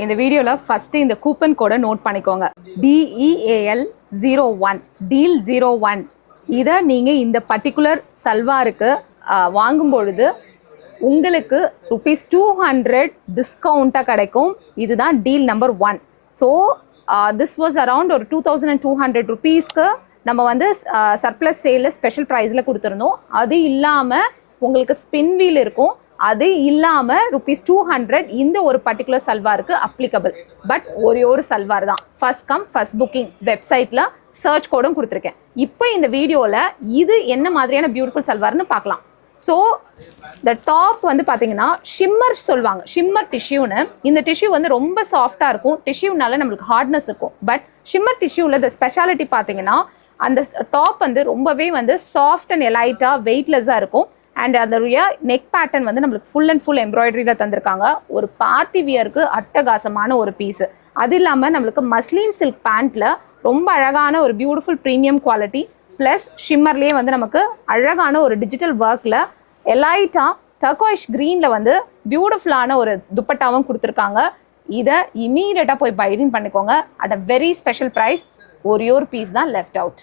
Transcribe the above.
இந்த வீடியோவில் ஃபஸ்ட்டு இந்த கூப்பன் கோடை நோட் பண்ணிக்கோங்க. DEAL01 deal 01. இதை நீங்கள் இந்த பர்டிகுலர் சல்வாருக்கு வாங்கும் பொழுது உங்களுக்கு ₹200 டிஸ்கவுண்ட்டாக கிடைக்கும். இதுதான் deal number 1. So this was around ஒரு ₹2200 நம்ம வந்து சர்ப்ளஸ் சேலில் ஸ்பெஷல் ப்ரைஸில் கொடுத்துருந்தோம். அது இல்லாமல் உங்களுக்கு ஸ்பின் வீல் இருக்கும். அது இல்லாமல் ₹200 இந்த ஒரு பர்டிகுலர் சல்வாருக்கு அப்ளிகபிள். பட் ஒரே ஒரு சல்வார் தான். ஃபர்ஸ்ட் கம் ஃபர்ஸ்ட் புக்கிங் வெப்சைட்டில் சர்ச் கோடும் கொடுத்துருக்கேன். இப்போ இந்த வீடியோவில் இது என்ன மாதிரியான பியூட்டிஃபுல் சல்வார்னு பார்க்கலாம். ஸோ இந்த டாப் வந்து பார்த்தீங்கன்னா ஷிம்மர் சொல்லுவாங்க, ஷிம்மர் டிஷ்யூன்னு. இந்த டிஷ்யூ வந்து ரொம்ப சாஃப்டாக இருக்கும். டிஷ்யூனால நம்மளுக்கு ஹார்ட்னஸ் இருக்கும். பட் ஷிம்மர் டிஷ்யூவில் இந்த ஸ்பெஷாலிட்டி பார்த்தீங்கன்னா அந்த டாப் வந்து ரொம்பவே வந்து சாஃப்ட் அண்ட் எலைட்டாக வெயிட்லெஸ்ஸாக இருக்கும். அண்ட் அதோடைய நெக் பேட்டர்ன் வந்து நம்மளுக்கு ஃபுல் அண்ட் ஃபுல் எம்ப்ராய்டரியில் தந்திருக்காங்க. ஒரு பார்ட்டி வியருக்கு அட்டகாசமான ஒரு பீஸு. அது இல்லாமல் நம்மளுக்கு மஸ்லின் சில்க் பேண்ட்டில் ரொம்ப அழகான ஒரு பியூட்டிஃபுல் ப்ரீமியம் குவாலிட்டி ப்ளஸ் ஷிம்மர்லேயே வந்து நமக்கு அழகான ஒரு டிஜிட்டல் ஒர்க்கில் எலைட்டாக டர்காயிஷ் க்ரீனில் வந்து பியூட்டிஃபுல்லான ஒரு துப்பட்டாவும் கொடுத்துருக்காங்க. இதை இமீடியட்டாக போய் பைடின் பண்ணிக்கோங்க. At a very special price. ஒரே ஒரு பீஸ் தான் லெஃப்ட் அவுட்.